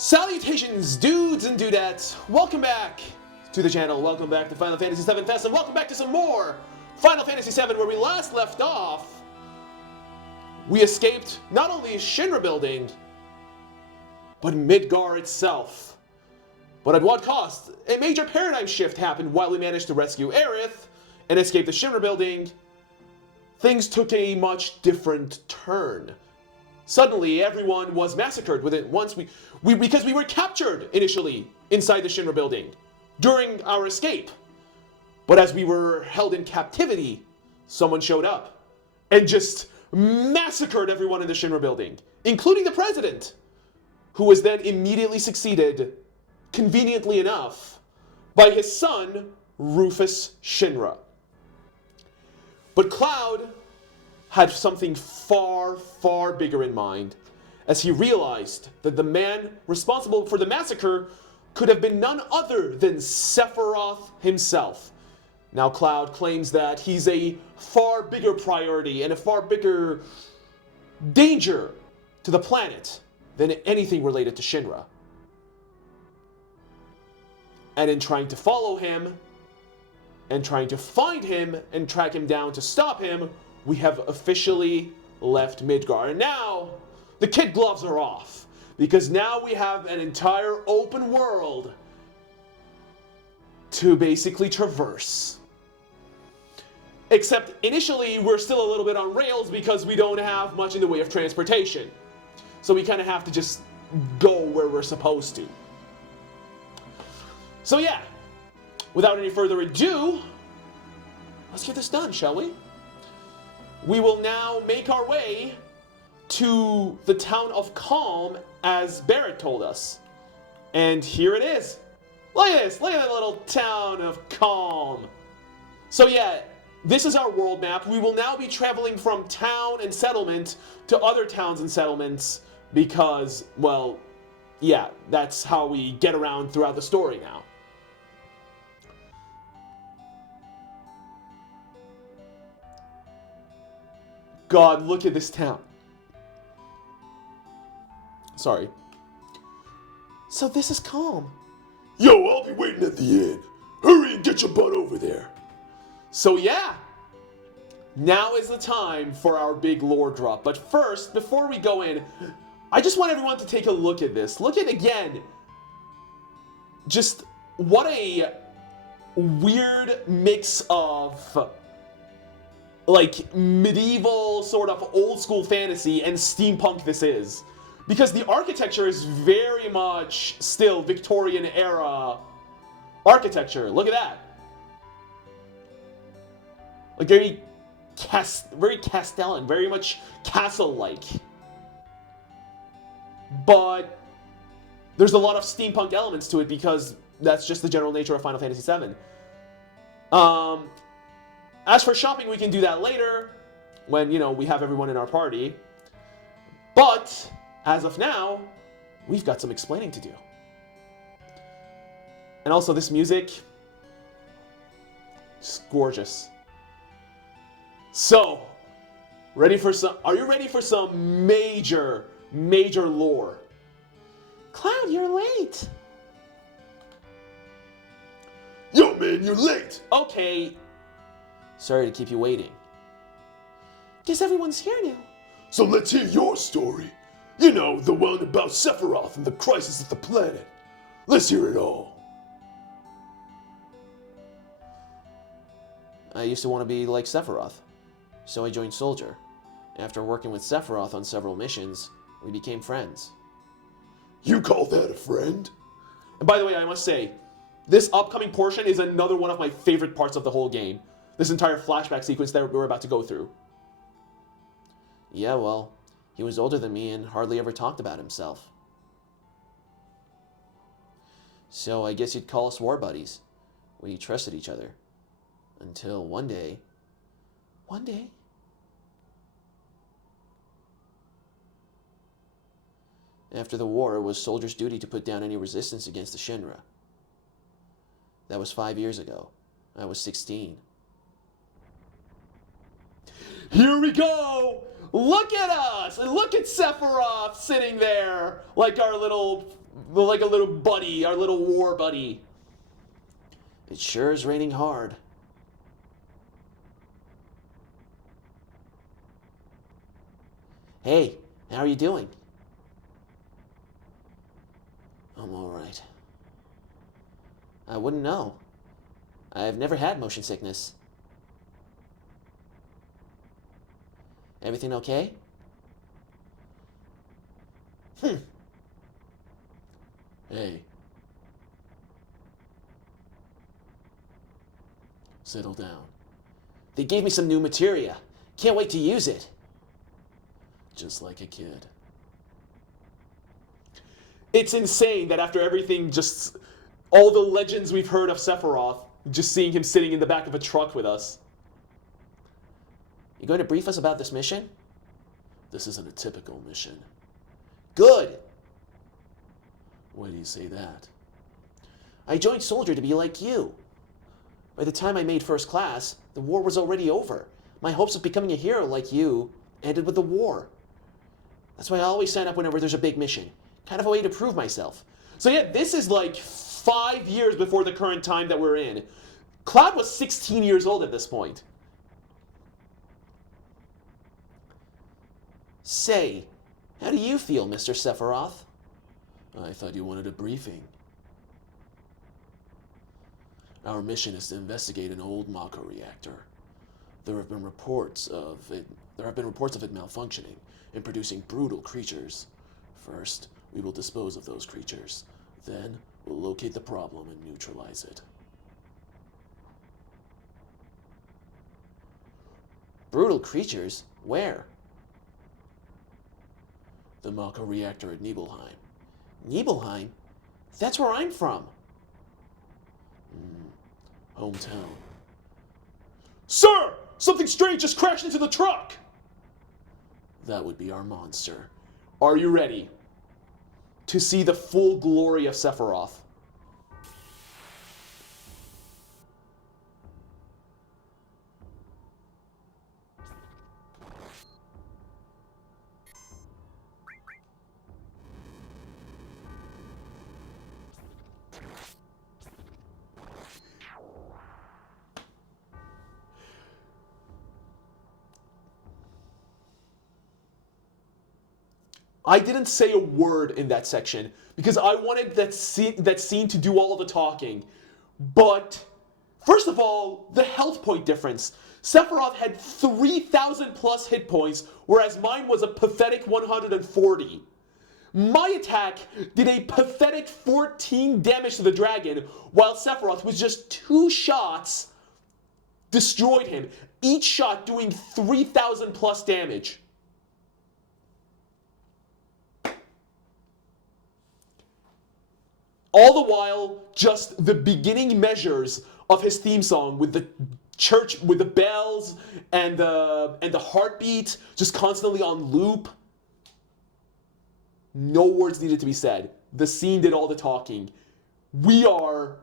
Salutations, dudes and dudettes! Welcome back to the channel, welcome back to Final Fantasy VII Fest, and welcome back to some more Final Fantasy VII, where we last left off. We escaped not only Shinra building, but Midgar itself. But at what cost? A major paradigm shift happened while we managed to rescue Aerith and escape the Shinra building. Things took a much different turn. Suddenly, everyone was massacred within once because we were captured initially inside the Shinra building during our escape. But as we were held in captivity, someone showed up and just massacred everyone in the Shinra building, including the president, who was then immediately succeeded, conveniently enough, by his son, Rufus Shinra. But Cloud had something far, far bigger in mind, as he realized that the man responsible for the massacre could have been none other than Sephiroth himself. Now Cloud claims that he's a far bigger priority and a far bigger danger to the planet than anything related to Shinra. And in trying to follow him, and trying to find him and track him down to stop him, we have officially left Midgar. And now, the kid gloves are off, because now we have an entire open world to basically traverse. Except, initially, we're still a little bit on rails because we don't have much in the way of transportation. So we kind of have to just go where we're supposed to. So yeah, without any further ado, let's get this done, shall we? We will now make our way to the town of Calm, as Barrett told us. And here it is. Look at this, look at that little town of Calm. So yeah, this is our world map. We will now be traveling from town and settlement to other towns and settlements because, well, yeah, that's how we get around throughout the story now. God, look at this town. Sorry. So this is Calm. Yo, I'll be waiting at the inn. Hurry and get your butt over there. So yeah, now is the time for our big lore drop. But first, before we go in, I just want everyone to take a look at this. Look at, again, just what a weird mix of like medieval sort of old school fantasy and steampunk this is. Because the architecture is very much still Victorian era architecture. Look at that. Like very Castellan, very much castle-like. But there's a lot of steampunk elements to it because that's just the general nature of Final Fantasy VII. As for shopping, we can do that later when, you know, we have everyone in our party. But as of now, we've got some explaining to do. And also this music, just gorgeous. So, are you ready for some major lore? Cloud, you're late. Yo, man, you're late. Okay. Sorry to keep you waiting. Guess everyone's here now. So let's hear your story. You know, the one about Sephiroth and the crisis of the planet. Let's hear it all. I used to want to be like Sephiroth, so I joined Soldier. After working with Sephiroth on several missions, we became friends. You call that a friend? And by the way, I must say, this upcoming portion is another one of my favorite parts of the whole game. This entire flashback sequence that we're about to go through. Yeah, well, he was older than me and hardly ever talked about himself. So I guess you'd call us war buddies. We trusted each other. Until one day... After the war, it was Soldier's duty to put down any resistance against the Shinra. That was 5 years ago. I was 16. Here we go! Look at us! And look at Sephiroth sitting there like a little buddy, our little war buddy. It sure is raining hard. Hey, how are you doing? I'm alright. I wouldn't know. I've never had motion sickness. Everything okay? Hey. Settle down. They gave me some new materia. Can't wait to use it. Just like a kid. It's insane that after everything, just all the legends we've heard of Sephiroth, just seeing him sitting in the back of a truck with us. You going to brief us about this mission? This isn't a typical mission. Good! Why do you say that? I joined Soldier to be like you. By the time I made first class, the war was already over. My hopes of becoming a hero like you ended with the war. That's why I always sign up whenever there's a big mission. Kind of a way to prove myself. So yeah, this is like 5 years before the current time that we're in. Cloud was 16 years old at this point. Say, how do you feel, Mr. Sephiroth? I thought you wanted a briefing. Our mission is to investigate an old Mako reactor. There have been reports of it malfunctioning and producing brutal creatures. First, we will dispose of those creatures. Then, we'll locate the problem and neutralize it. Brutal creatures? Where? The Mako reactor at Nibelheim. Nibelheim? That's where I'm from. Hometown. Sir! Something strange just crashed into the truck! That would be our monster. Are you ready to see the full glory of Sephiroth? I didn't say a word in that section because I wanted that scene to do all of the talking. But first of all, the health point difference. Sephiroth had 3,000 plus hit points, whereas mine was a pathetic 140. My attack did a pathetic 14 damage to the dragon, while Sephiroth with just 2 shots destroyed him. Each shot doing 3,000 plus damage. All the while, just the beginning measures of his theme song with the church, with the bells and the heartbeat just constantly on loop. No words needed to be said. The scene did all the talking. We are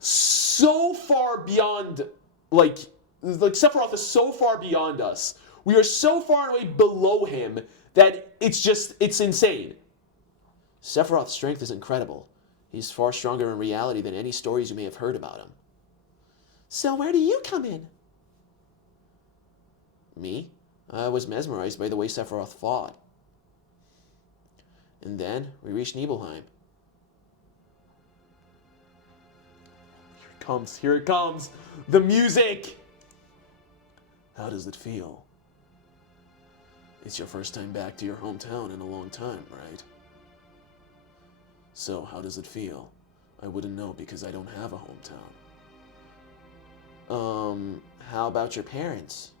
so far beyond, like Sephiroth is so far beyond us. We are so far away below him that it's insane. Sephiroth's strength is incredible. He's far stronger in reality than any stories you may have heard about him. So where do you come in? Me? I was mesmerized by the way Sephiroth fought. And then we reached Nibelheim. Here it comes. The music! How does it feel? It's your first time back to your hometown in a long time, right? So, how does it feel? I wouldn't know because I don't have a hometown. How about your parents?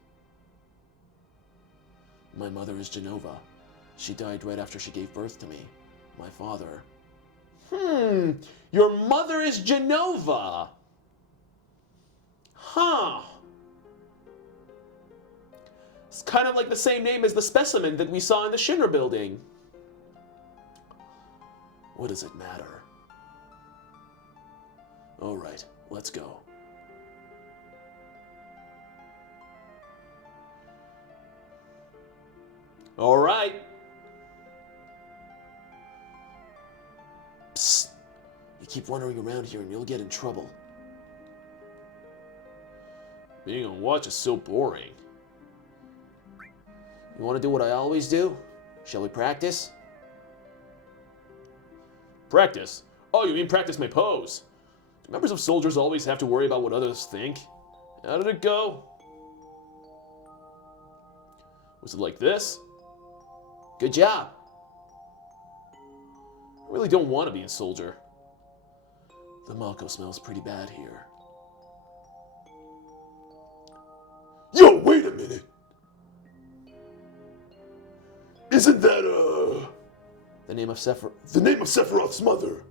My mother is Genova. She died right after she gave birth to me. My father... Your mother is Genova. Huh. It's kind of like the same name as the specimen that we saw in the Shinra building. What does it matter? All right, let's go. All right. Psst. You keep wandering around here and you'll get in trouble. Being on watch is so boring. You want to do what I always do? Shall we practice? Practice? Oh, you mean practice my pose? Do members of soldiers always have to worry about what others think? How did it go? Was it like this? Good job. I really don't want to be a soldier. The Mako smells pretty bad here. Yo, wait a minute. Isn't that, The name of Sephiroth. the name of Sephiroth's mother?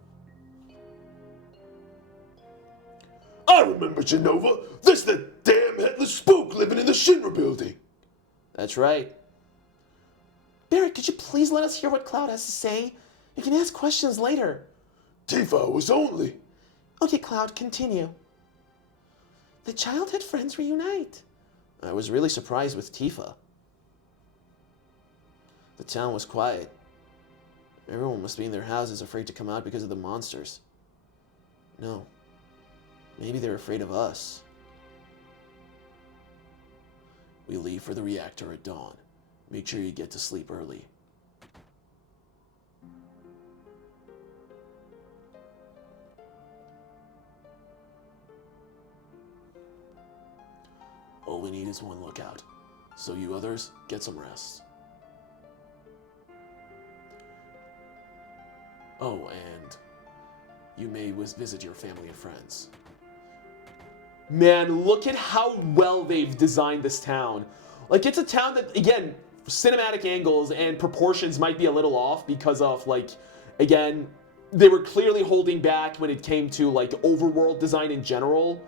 I remember Genova. That's the damn headless spook living in the Shinra building. That's right. Barrett, could you please let us hear what Cloud has to say? You can ask questions later. Tifa was only. Okay, Cloud, continue. The childhood friends reunite. I was really surprised with Tifa. The town was quiet. Everyone must be in their houses afraid to come out because of the monsters. No. Maybe they're afraid of us. We leave for the reactor at dawn. Make sure you get to sleep early. All we need is one lookout. So you others, get some rest. Oh, and you may visit your family and friends. Man, look at how well they've designed this town. Like, it's a town that, again, cinematic angles and proportions might be a little off because of, like, again, they were clearly holding back when it came to, like, overworld design in general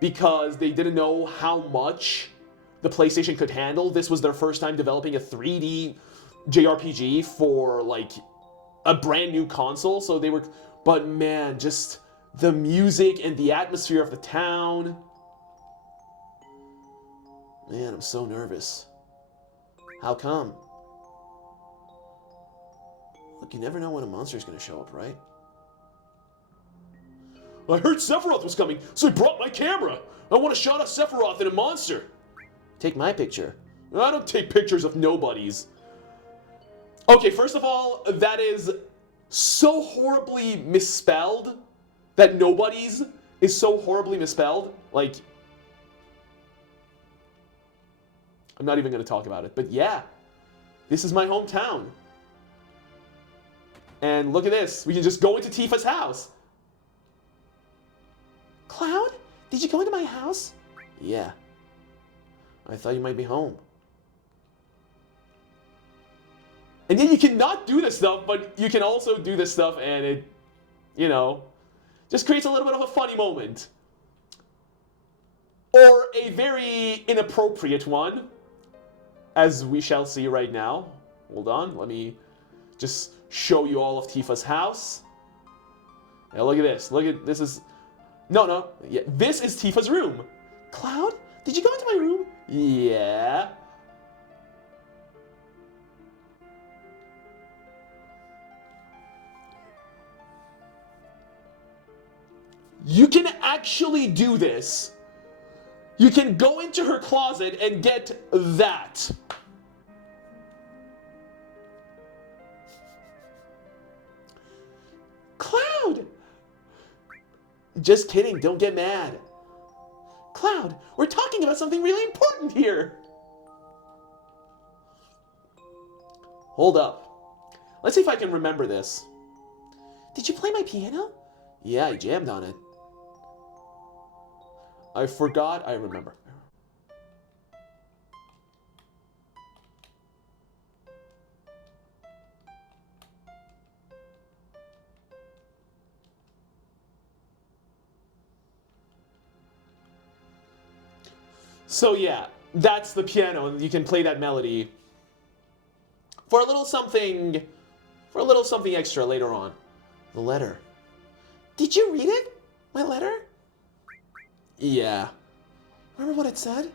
because they didn't know how much the PlayStation could handle. This was their first time developing a 3D JRPG for, like, a brand new console, so they were... But man, just the music and the atmosphere of the town. Man, I'm so nervous. How come? Look, you never know when a monster's gonna show up, right? I heard Sephiroth was coming, so I brought my camera. I want a shot of Sephiroth and a monster. Take my picture. I don't take pictures of nobodies. Okay, first of all, that is so horribly misspelled. That nobodies is so horribly misspelled. Like, I'm not even going to talk about it. But yeah, this is my hometown. And look at this. We can just go into Tifa's house. Cloud, did you go into my house? Yeah. I thought you might be home. And yet you cannot do this stuff, but you can also do this stuff and it, you know, just creates a little bit of a funny moment. Or a very inappropriate one, as we shall see right now. Hold on, let me just show you all of Tifa's house. Now look at this, this is, no, yeah, this is Tifa's room. Cloud, did you go into my room? Yeah. You can actually do this. You can go into her closet and get that. Cloud! Just kidding, don't get mad. Cloud, we're talking about something really important here. Hold up. Let's see if I can remember this. Did you play my piano? Yeah, I jammed on it. I forgot, I remember. So yeah, that's the piano, and you can play that melody for a little something extra later on. The letter. Did you read it? My letter? Yeah. Remember what it said?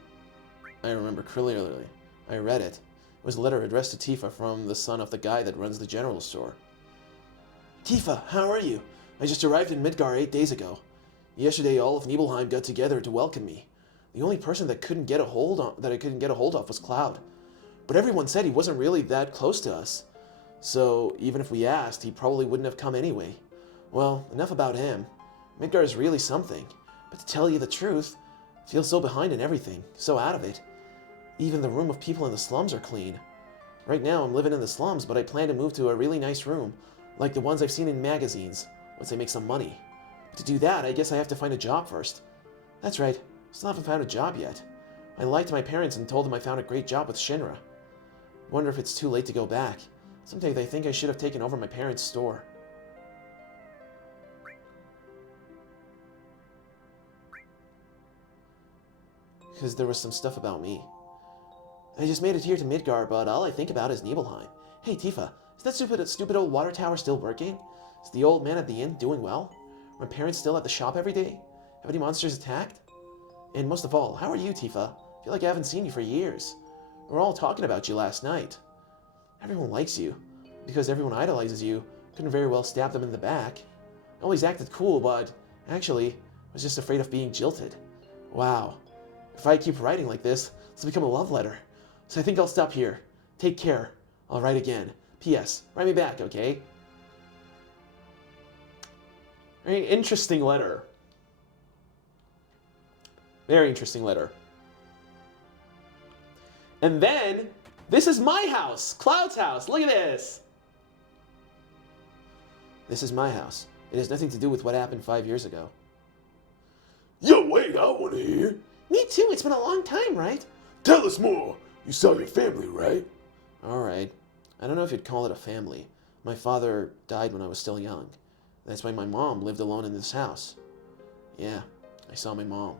I remember clearly. I read it. It was a letter addressed to Tifa from the son of the guy that runs the general store. Tifa, how are you? I just arrived in Midgar 8 days ago. Yesterday, all of Nibelheim got together to welcome me. The only person that I couldn't get a hold of was Cloud. But everyone said he wasn't really that close to us. So even if we asked, he probably wouldn't have come anyway. Well, enough about him. Midgar is really something. But to tell you the truth, I feel so behind in everything, so out of it. Even the room of people in the slums are clean. Right now I'm living in the slums, but I plan to move to a really nice room, like the ones I've seen in magazines, once I make some money. But to do that, I guess I have to find a job first. That's right, still haven't found a job yet. I lied to my parents and told them I found a great job with Shinra. Wonder if it's too late to go back. Sometimes I think I should have taken over my parents' store. Because there was some stuff about me. I just made it here to Midgar, but all I think about is Nibelheim. Hey, Tifa, is that stupid old water tower still working? Is the old man at the inn doing well? Are my parents still at the shop every day? Have any monsters attacked? And most of all, how are you, Tifa? I feel like I haven't seen you for years. We were all talking about you last night. Everyone likes you. Because everyone idolizes you, couldn't very well stab them in the back. I always acted cool, but actually, I was just afraid of being jilted. Wow. If I keep writing like this, this will become a love letter. So I think I'll stop here. Take care. I'll write again. P.S. Write me back, okay? Very interesting letter. Very interesting letter. And then, this is my house. Cloud's house. Look at this. This is my house. It has nothing to do with what happened 5 years ago. Yo, wait, I want to hear. Me too. It's been a long time, right? Tell us more. You saw your family, right? Alright. I don't know if you'd call it a family. My father died when I was still young. That's why my mom lived alone in this house. Yeah, I saw my mom.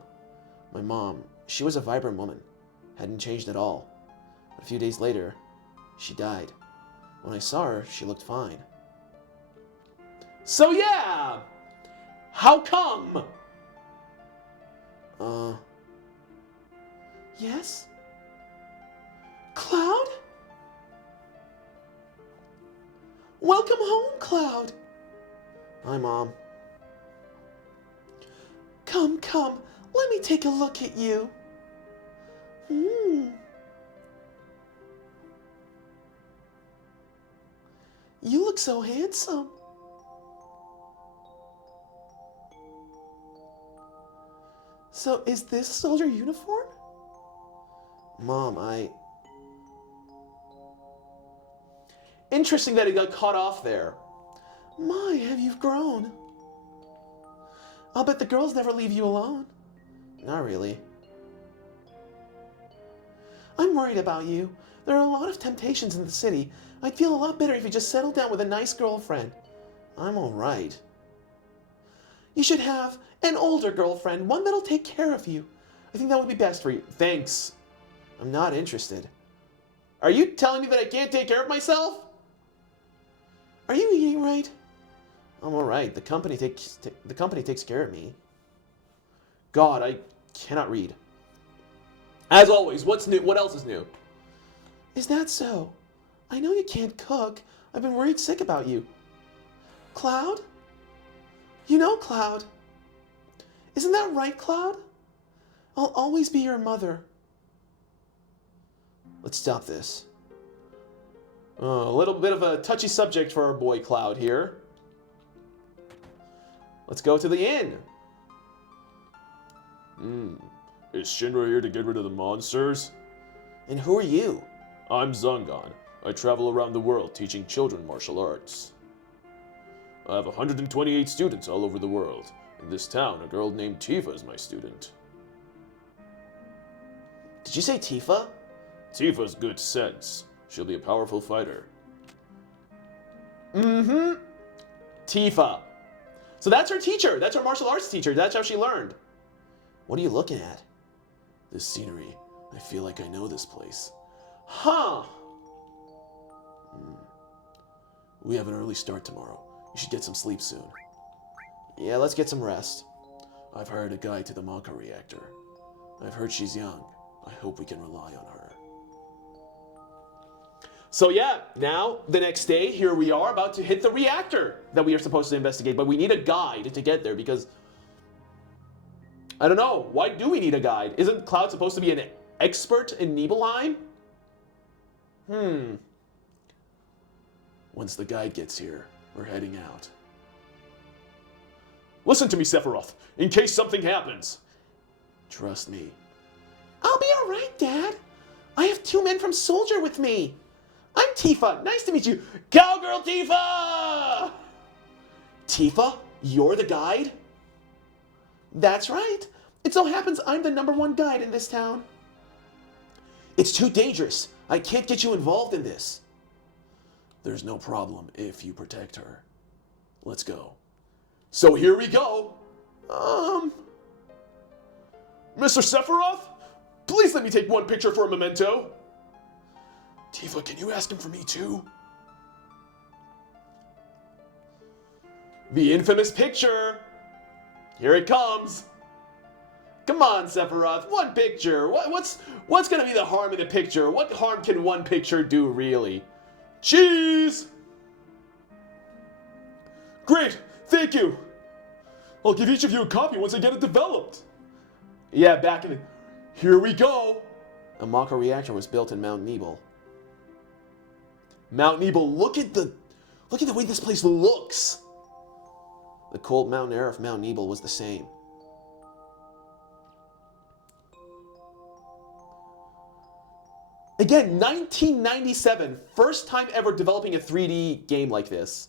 My mom, she was a vibrant woman. Hadn't changed at all. A few days later, she died. When I saw her, she looked fine. So yeah, how come? Yes? Cloud? Welcome home, Cloud. Hi, Mom. Come, let me take a look at you. You look so handsome. So, is this a soldier uniform? Mom, Interesting that he got caught off there. My, have you grown? I'll bet the girls never leave you alone. Not really. I'm worried about you. There are a lot of temptations in the city. I'd feel a lot better if you just settled down with a nice girlfriend. I'm alright. You should have an older girlfriend, one that'll take care of you. I think that would be best for you. Thanks. I'm not interested. Are you telling me that I can't take care of myself? Are you eating right? I'm alright. The company takes care of me. God, I cannot read. As always, what's new? What else is new? Is that so? I know you can't cook. I've been worried sick about you. Cloud? You know Cloud. Isn't that right, Cloud? I'll always be your mother. Let's stop this. A little bit of a touchy subject for our boy Cloud here. Let's go to the inn. Is Shinra here to get rid of the monsters? And who are you? I'm Zangan. I travel around the world teaching children martial arts. I have 128 students all over the world. In this town, a girl named Tifa is my student. Did you say Tifa? Tifa's good sense. She'll be a powerful fighter. Tifa. So that's her teacher. That's her martial arts teacher. That's how she learned. What are you looking at? This scenery, I feel like I know this place. Huh. We have an early start tomorrow. You should get some sleep soon. Yeah, let's get some rest. I've hired a guide to the Maka reactor. I've heard she's young. I hope we can rely on her. So yeah, now the next day, here we are about to hit the reactor that we are supposed to investigate, but we need a guide to get there because I don't know, why do we need a guide? Isn't Cloud supposed to be an expert in Nibelheim? Once the guide gets here, we're heading out. Listen to me, Sephiroth, in case something happens. Trust me. I'll be alright, Dad. I have 2 men from Soldier with me. I'm Tifa. Nice to meet you. Cowgirl Tifa! Tifa, you're the guide? That's right. It so happens I'm the #1 guide in this town. It's too dangerous. I can't get you involved in this. There's no problem if you protect her. Let's go. So here we go. Mr. Sephiroth, please let me take one picture for a memento. Tifa, can you ask him for me too? The infamous picture. Here it comes. Come on, Sephiroth, one picture. What's gonna be the harm in the picture? What harm can one picture do, really? Cheese! Great, thank you. I'll give each of you a copy once I get it developed. Yeah, back in the... Here we go. A Mako reactor was built in Mount Nebel. Mount Nebel, look at the way this place looks. The cold mountain air of Mount Nebel was the same. Again, 1997, first time ever developing a 3D game like this.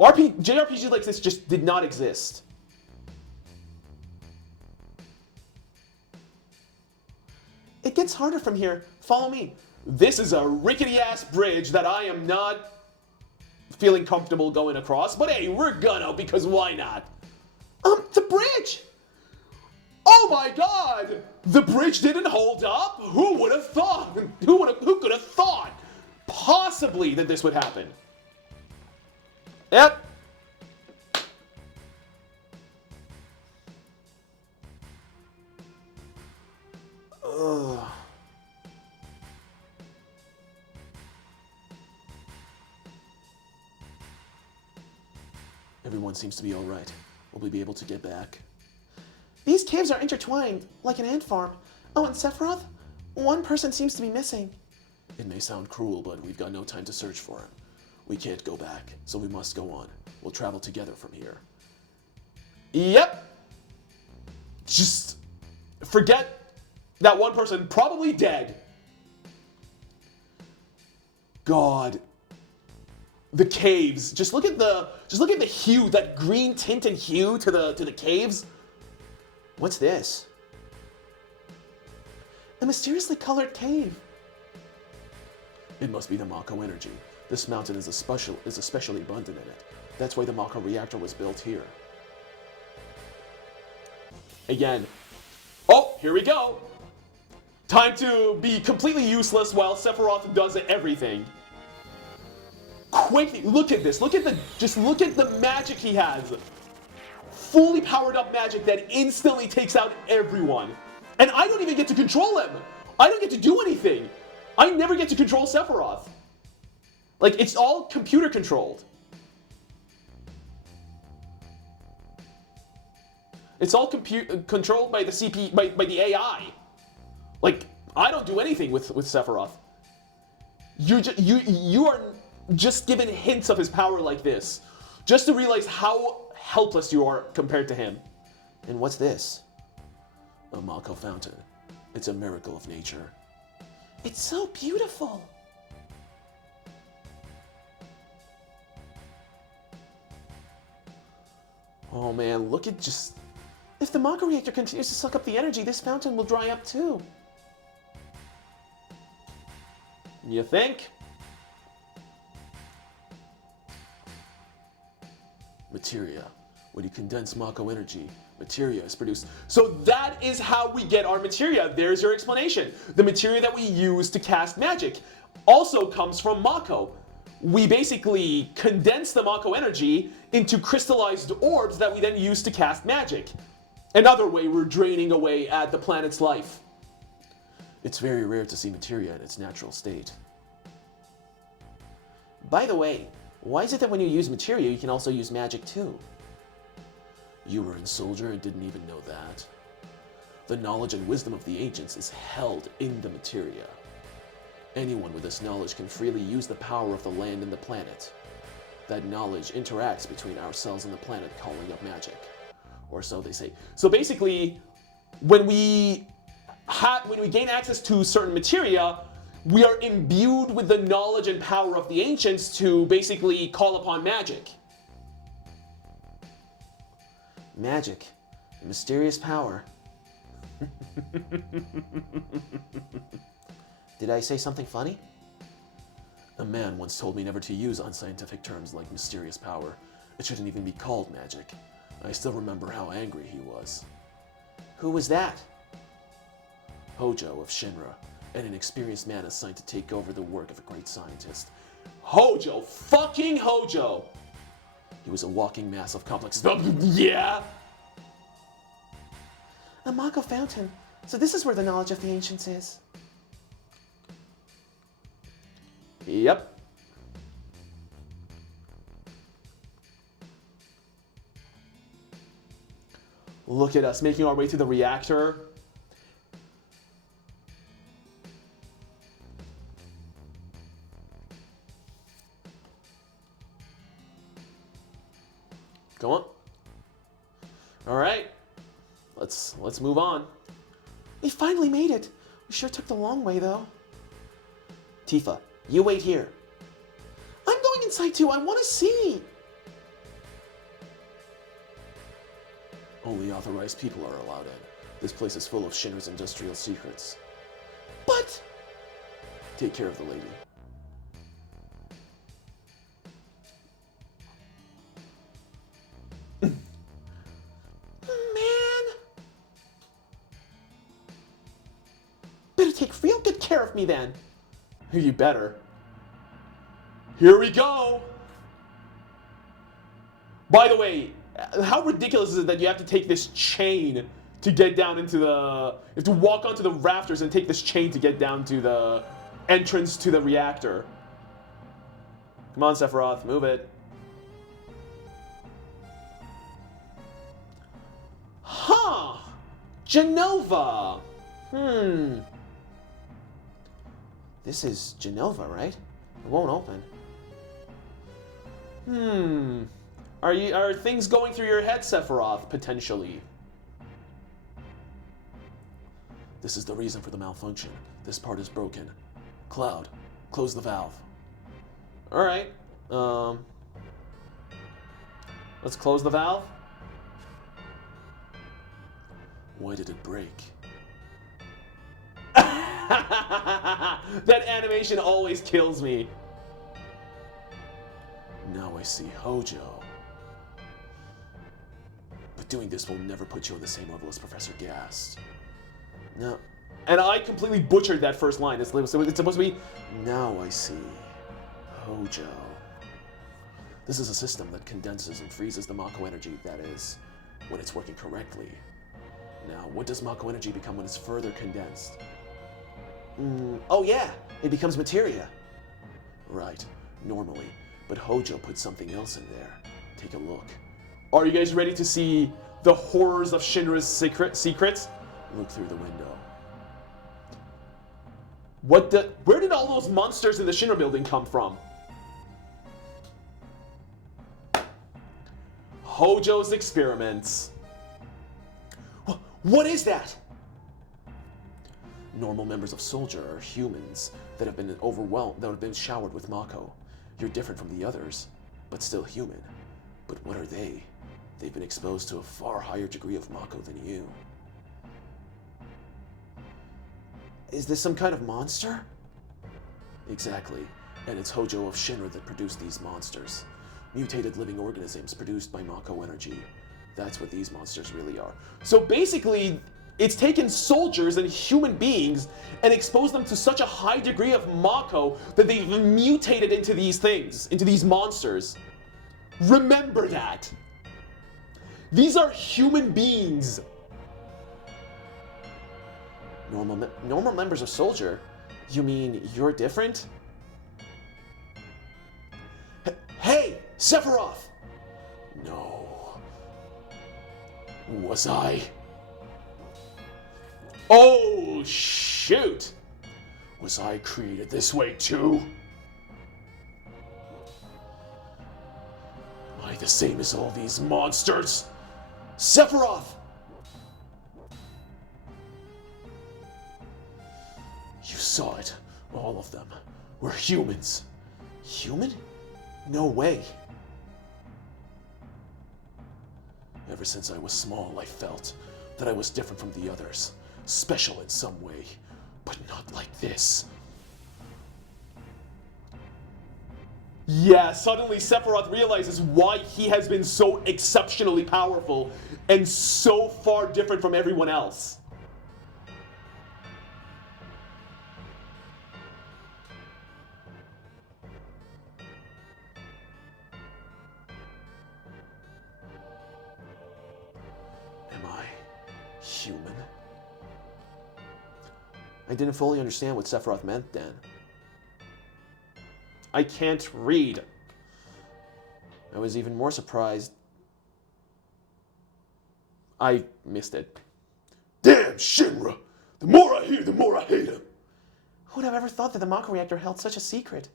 JRPGs like this just did not exist. It gets harder from here. Follow me. This is a rickety-ass bridge that I am not feeling comfortable going across, but hey, we're gonna, because why not? The bridge! Oh my god! The bridge didn't hold up? Who would have thought? Who could have thought possibly that this would happen? Yep. Ugh. Everyone seems to be all right. Will we be able to get back? These caves are intertwined, like an ant farm. Oh, and Sephiroth? One person seems to be missing. It may sound cruel, but we've got no time to search for him. We can't go back, so we must go on. We'll travel together from here. Yep. Just forget that one person, probably dead. God. The caves. Just look at the hue, that green tinted hue to the caves. What's this? A mysteriously colored cave. It must be the Mako energy. This mountain is especially abundant in it. That's why the Mako reactor was built here. Again. Oh, here we go. Time to be completely useless while Sephiroth does everything. Quickly, look at this. Look at the magic he has. Fully powered up magic that instantly takes out everyone. And I don't even get to control him. I don't get to do anything. I never get to control Sephiroth. Like, it's all computer controlled. It's all controlled by the by the AI. Like, I don't do anything with Sephiroth. You are just given hints of his power like this, just to realize how helpless you are compared to him. And what's this? A Mako fountain. It's a miracle of nature. It's so beautiful. Oh man, look at just... If the Mako reactor continues to suck up the energy, this fountain will dry up too. You think? Materia. When you condense Mako energy, materia is produced. So that is how we get our materia. There's your explanation. The materia that we use to cast magic also comes from Mako. We basically condense the Mako energy into crystallized orbs that we then use to cast magic. Another way we're draining away at the planet's life. It's very rare to see materia in its natural state. By the way, why is it that when you use materia, you can also use magic too? You were in Soldier and didn't even know that. The knowledge and wisdom of the ancients is held in the materia. Anyone with this knowledge can freely use the power of the land and the planet. That knowledge interacts between ourselves and the planet, calling up magic. Or so they say. So basically, when we gain access to certain materia, we are imbued with the knowledge and power of the ancients to basically call upon magic. Magic. Mysterious power. Did I say something funny? A man once told me never to use unscientific terms like mysterious power. It shouldn't even be called magic. I still remember how angry he was. Who was that? P.A.S.H.A of Shinra, and an experienced man assigned to take over the work of a great scientist. Hojo, fucking Hojo. He was a walking mass of complex. Yeah. A Mako fountain. So this is where the knowledge of the ancients is. Yep. Look at us making our way to the reactor. Come on. All right. Let's move on. We finally made it. We sure took the long way though. Tifa, you wait here. I'm going inside too. I want to see. Only authorized people are allowed in. This place is full of Shinra's industrial secrets. But... Take care of the lady. Man! Better take real good care of me then. You better. Here we go. By the way, how ridiculous is it that you have to take this chain to get down into the... You have to walk onto the rafters and take this chain to get down to the entrance to the reactor. Come on, Sephiroth, move it. Huh! Genova! This is Genova, right? It won't open. Are things going through your head, Sephiroth, potentially? This is the reason for the malfunction. This part is broken. Cloud, close the valve. Alright. Let's close the valve. Why did it break? That animation always kills me. Now I see Hojo. But doing this will never put you on the same level as Professor Gast. No. And I completely butchered that first line. It's supposed to be... Now I see Hojo. This is a system that condenses and freezes the Mako energy, that is, when it's working correctly. Now, what does Mako energy become when it's further condensed? Oh yeah, it becomes materia. Right, normally. But Hojo put something else in there. Take a look. Are you guys ready to see the horrors of Shinra's secrets? Look through the window. Where did all those monsters in the Shinra building come from? Hojo's experiments. What is that? Normal members of Soldier are humans that have been overwhelmed, that have been showered with Mako. You're different from the others, but still human. But what are they? They've been exposed to a far higher degree of Mako than you. Is this some kind of monster? Exactly, and it's Hojo of Shinra that produced these monsters. Mutated living organisms produced by Mako energy. That's what these monsters really are. So basically, it's taken soldiers and human beings and exposed them to such a high degree of Mako that they've mutated into these things, into these monsters. Remember that. These are human beings. Normal members of Soldier? You mean you're different? Hey, Sephiroth! No. Was I? Oh, shoot! Was I created this way too? Am I the same as all these monsters? Sephiroth! You saw it. All of them were humans. Human? No way. Ever since I was small, I felt that I was different from the others, special in some way, but not like this. Yeah, suddenly Sephiroth realizes why he has been so exceptionally powerful and so far different from everyone else. Am I human? I didn't fully understand what Sephiroth meant then. I can't read. I was even more surprised. I missed it. Damn, Shinra! The more I hear, the more I hate him! Who would have ever thought that the Mako reactor held such a secret?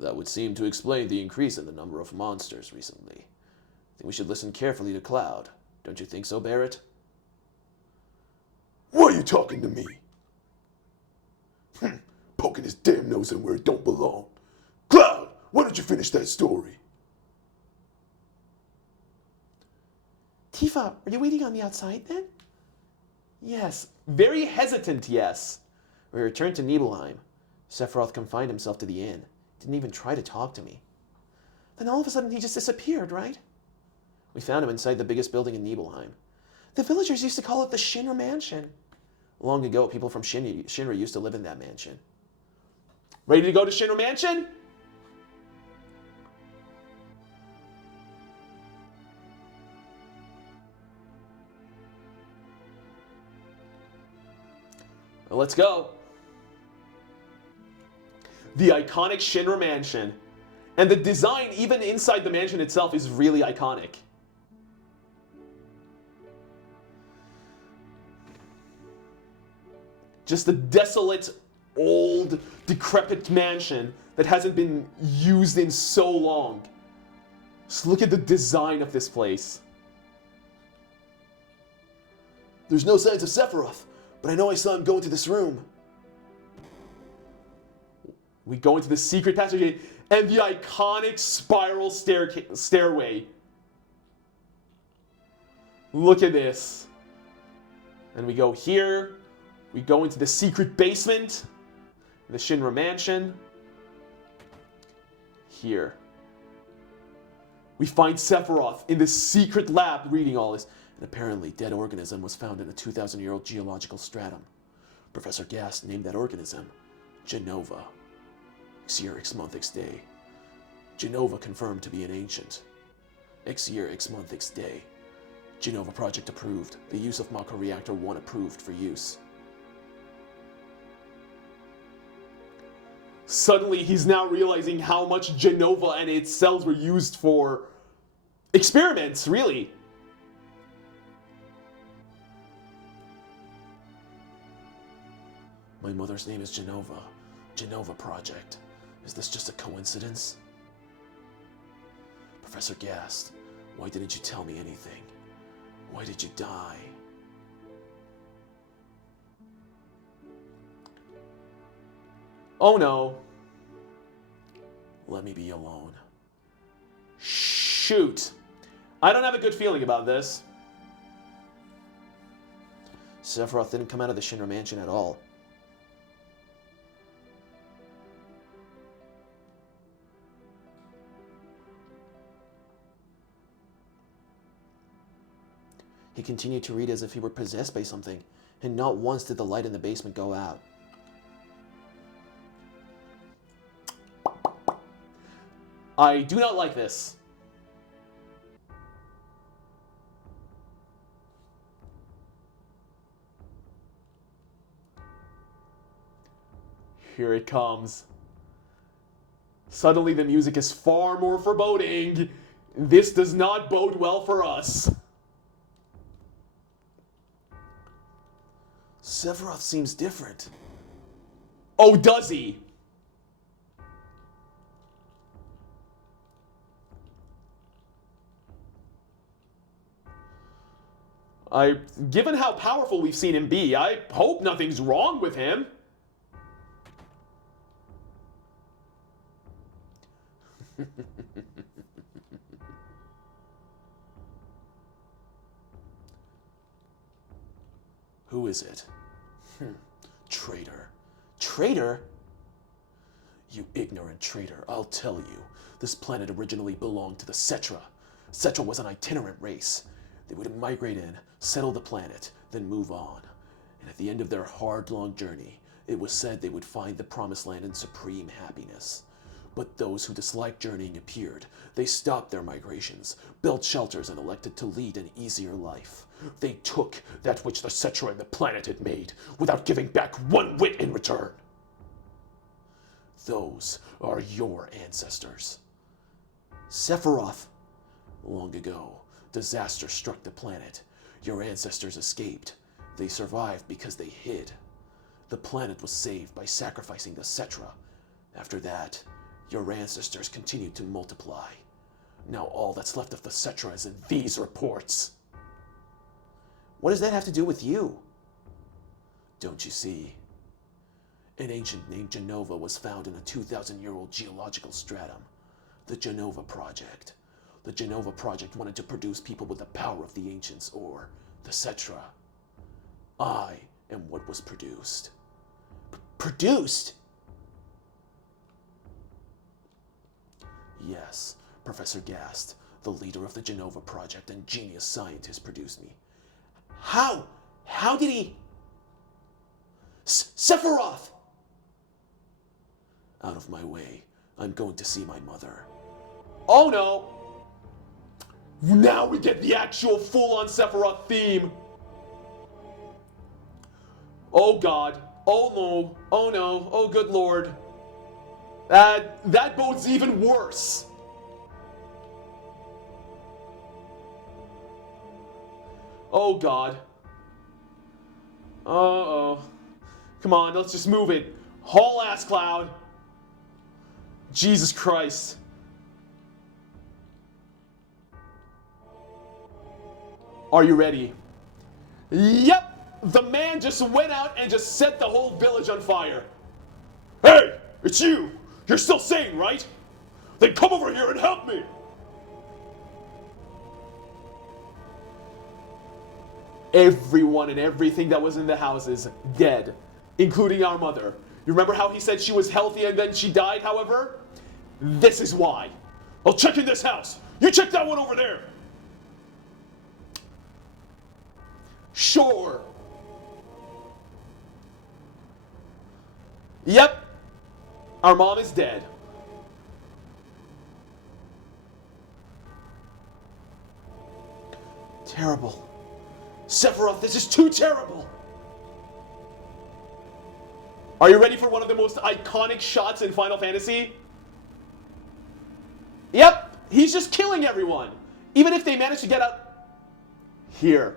That would seem to explain the increase in the number of monsters recently. I think we should listen carefully to Cloud. Don't you think so, Barrett? Why are you talking to me? Poking his damn nose in where it don't belong. Cloud, why don't you finish that story? Tifa, are you waiting on the outside then? Yes, very hesitant, yes. We returned to Nibelheim. Sephiroth confined himself to the inn. Didn't even try to talk to me. Then all of a sudden he just disappeared, right? We found him inside the biggest building in Nibelheim. The villagers used to call it the Shinra Mansion. Long ago, people from Shinra used to live in that mansion. Ready to go to Shinra Mansion? Well, let's go. The iconic Shinra Mansion. And the design, even inside the mansion itself, is really iconic. Just a desolate, old, decrepit mansion that hasn't been used in so long. Just look at the design of this place. There's no signs of Sephiroth, but I know I saw him go into this room. We go into the secret passageway and the iconic spiral stairway. Look at this. And we go here. We go into the secret basement, the Shinra Mansion. Here. We find Sephiroth in the secret lab reading all this. An apparently dead organism was found in a 2,000-year-old geological stratum. Professor Gast named that organism Genova. X year, X month, X day. Genova confirmed to be an ancient. X year, X month, X day. Genova project approved. The use of Mako Reactor 1 approved for use. Suddenly, he's now realizing how much Genova and its cells were used for experiments, really. My mother's name is Genova. Genova Project. Is this just a coincidence? Professor Gast, why didn't you tell me anything? Why did you die? Oh no. Let me be alone. Shoot. I don't have a good feeling about this. Sephiroth didn't come out of the Shinra Mansion at all. He continued to read as if he were possessed by something, and not once did the light in the basement go out. I do not like this. Here it comes. Suddenly the music is far more foreboding. This does not bode well for us. Sephiroth seems different. Oh, does he? Given how powerful we've seen him be, I hope nothing's wrong with him. Who is it? Traitor. Traitor? You ignorant traitor, I'll tell you. This planet originally belonged to the P.A.S.H.A. P.A.S.H.A was an itinerant race. They would migrate in, settle the planet, then move on. And at the end of their hard-long journey, it was said they would find the promised land in supreme happiness. But those who disliked journeying appeared. They stopped their migrations, built shelters, and elected to lead an easier life. They took that which the P.A.S.H.A and the planet had made, without giving back one whit in return. Those are your ancestors. Sephiroth. Long ago, disaster struck the planet. Your ancestors escaped. They survived because they hid. The planet was saved by sacrificing the P.A.S.H.A. After that, your ancestors continued to multiply. Now all that's left of the P.A.S.H.A is in these reports. What does that have to do with you? Don't you see? An ancient named Jenova was found in a 2,000-year-old geological stratum. The Jenova Project. The Jenova Project wanted to produce people with the power of the ancients, or the P.A.S.H.A. I am what was produced. Produced? Yes, Professor Gast, the leader of the Jenova Project and genius scientist, produced me. How? How did he... Sephiroth! Out of my way. I'm going to see my mother. Oh no! Now we get the actual full-on Sephiroth theme. Oh god. Oh no. Oh no. Oh good lord. That bodes even worse. Oh god. Uh-oh. Come on, let's just move it. Haul ass, Cloud. Jesus Christ. Are you ready? Yep! The man just went out and just set the whole village on fire. Hey! It's you! You're still sane, right? Then come over here and help me! Everyone and everything that was in the house is dead, including our mother. You remember how he said she was healthy and then she died, however? This is why. I'll check in this house. You check that one over there. Sure. Yep. Our mom is dead. Terrible. Sephiroth, this is too terrible! Are you ready for one of the most iconic shots in Final Fantasy? Yep, he's just killing everyone. Even if they manage to get out... Here.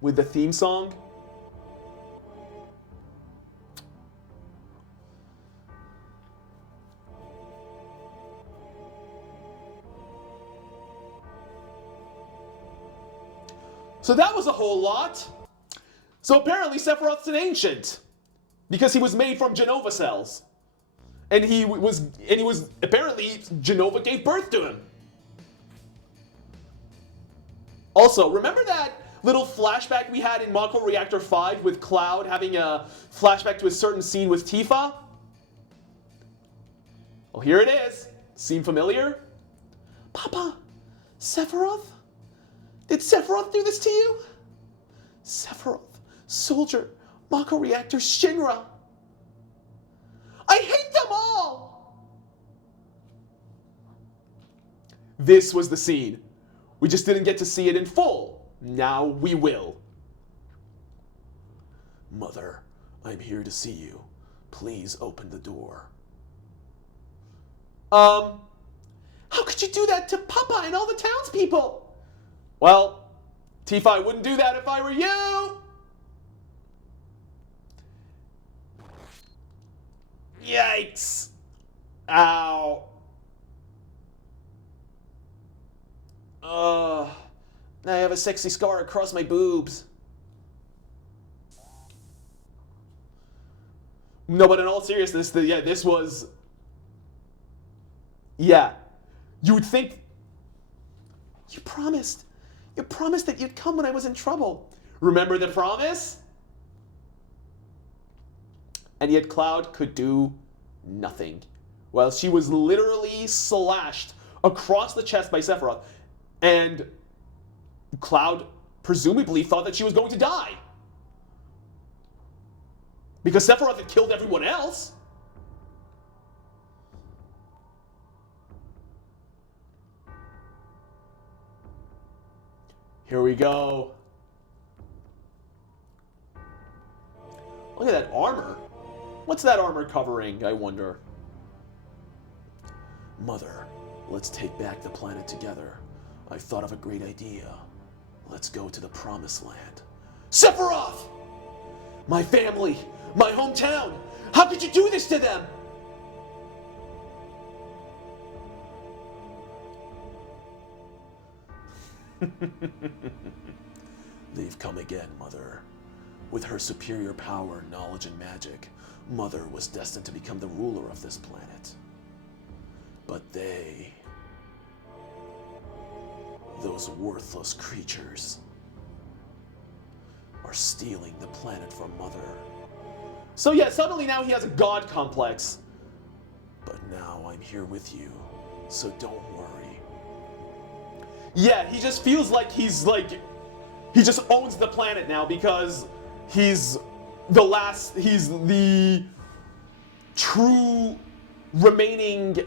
With the theme song. So that was a whole lot. So apparently Sephiroth's an ancient. Because he was made from Jenova cells. And he was apparently, Jenova gave birth to him. Also, remember that little flashback we had in Mako Reactor 5 with Cloud having a flashback to a certain scene with Tifa? Well, here it is. Seem familiar? Papa, Sephiroth? Did Sephiroth do this to you? Sephiroth, Soldier, Mako Reactor, Shinra. I hate them all! This was the scene We just didn't get to see it in full. Now we will. Mother, I'm here to see you. Please open the door. How could you do that to Papa and all the townspeople? Well, Tifa, I wouldn't do that if I were you. Yikes. Ow. I have a sexy scar across my boobs. No, but in all seriousness, this was... Yeah. You would think... You promised. You promised that you'd come when I was in trouble. Remember the promise? And yet Cloud could do nothing. Well, she was literally slashed across the chest by Sephiroth. And Cloud presumably thought that she was going to die. Because Sephiroth had killed everyone else. Here we go. Look at that armor. What's that armor covering, I wonder? Mother, let's take back the planet together. I've thought of a great idea. Let's go to the Promised Land. Sephiroth! My family! My hometown! How could you do this to them? They've come again, Mother. With her superior power, knowledge, and magic, Mother was destined to become the ruler of this planet. But they... those worthless creatures are stealing the planet from Mother. So yeah, suddenly now he has a god complex. But now I'm here with you, so don't worry. Yeah, he just feels like he just owns the planet now because he's the true remaining,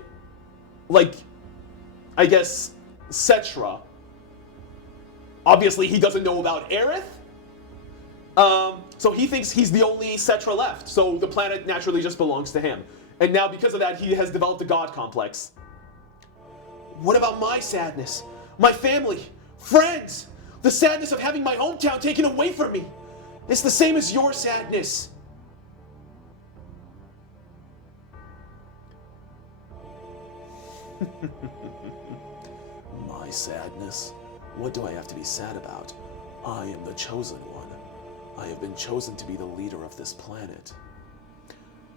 I guess, P.A.S.H.A. Obviously, he doesn't know about Aerith. So he thinks he's the only P.A.S.H.A. left. So the planet naturally just belongs to him. And now because of that, he has developed a god complex. What about my sadness? My family? Friends? The sadness of having my hometown taken away from me? It's the same as your sadness. My sadness? What do I have to be sad about? I am the chosen one. I have been chosen to be the leader of this planet.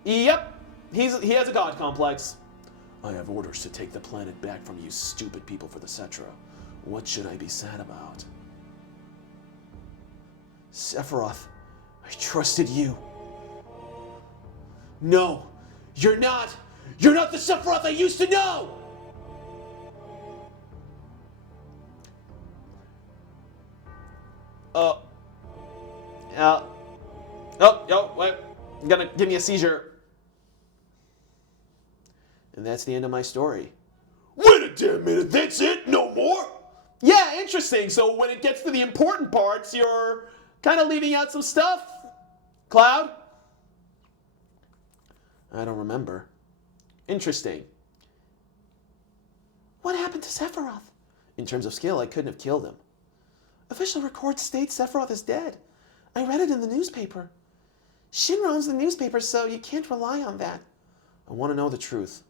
Yep, he has a god complex. I have orders to take the planet back from you stupid people for the P.A.S.H.A. What should I be sad about? Sephiroth, I trusted you. No, you're not. You're not the Sephiroth I used to know. Wait. You're gonna give me a seizure. And that's the end of my story. Wait a damn minute, that's it? No more? Yeah, interesting. So when it gets to the important parts, you're kind of leaving out some stuff. Cloud? I don't remember. Interesting. What happened to Sephiroth? In terms of skill, I couldn't have killed him. Official records state Sephiroth is dead. I read it in the newspaper. Shinra owns the newspaper, so you can't rely on that. I want to know the truth.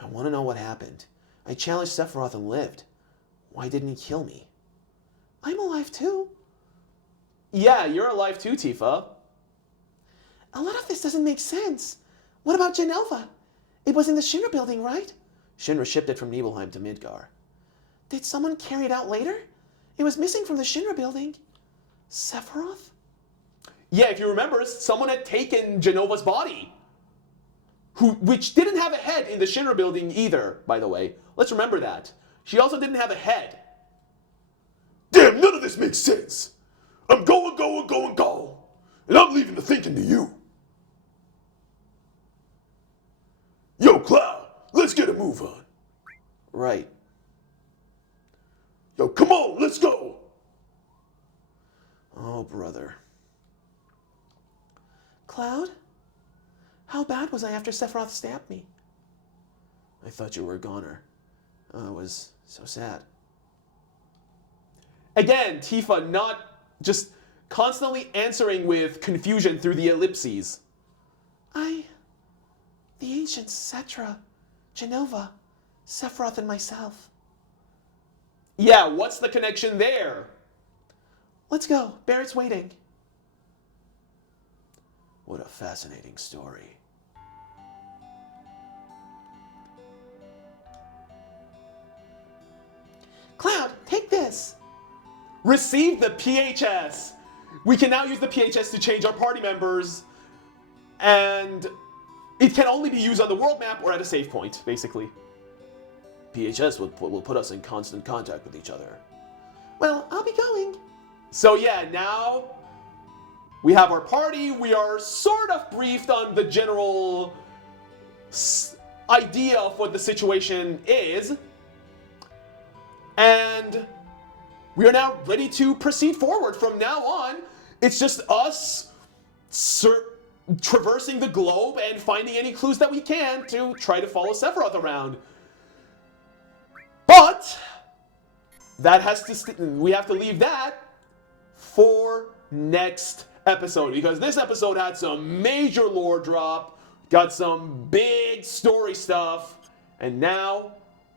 I want to know what happened. I challenged Sephiroth and lived. Why didn't he kill me? I'm alive too. Yeah, you're alive too, Tifa. A lot of this doesn't make sense. What about Genova? It was in the Shinra building, right? Shinra shipped it from Nibelheim to Midgar. Did someone carry it out later? It was missing from the Shinra building. Sephiroth? Yeah, if you remember, someone had taken Genova's body. Which didn't have a head in the Shinra building either, by the way. Let's remember that. She also didn't have a head. Damn, none of this makes sense. I'm going. And I'm leaving the thinking to you. Yo, Cloud, let's get a move on. Right. Yo, come on. Oh, brother. Cloud? How bad was I after Sephiroth stabbed me? I thought you were a goner. I was so sad. Again, Tifa not just constantly answering with confusion through the ellipses. The ancients, Cetra, Genova, Sephiroth, and myself. Yeah, what's the connection there? Let's go. Barrett's waiting. What a fascinating story. Cloud, take this. Receive the P.A.H.A. We can now use the P.A.H.A. to change our party members, and it can only be used on the world map or at a save point, basically. P.H.S. will put us in constant contact with each other. Well, I'll be going. So yeah, now we have our party. We are sort of briefed on the general idea of what the situation is, and we are now ready to proceed forward. From now on, it's just us traversing the globe and finding any clues that we can to try to follow Sephiroth around. But that has to we have to leave that for next episode, because this episode had some major lore drop, got some big story stuff, and now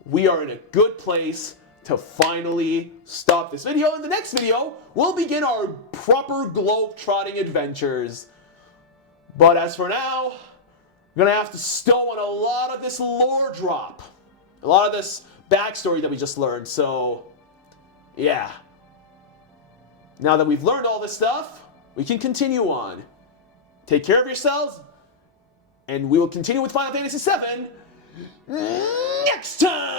we are in a good place to finally stop this video. In the next video, we'll begin our proper globe-trotting adventures. But as for now, we're gonna have to stow on a lot of this lore drop, a lot of this backstory that we just learned. So yeah, now that we've learned all this stuff, we can continue on. Take care of yourselves, and we will continue with Final Fantasy VII next time!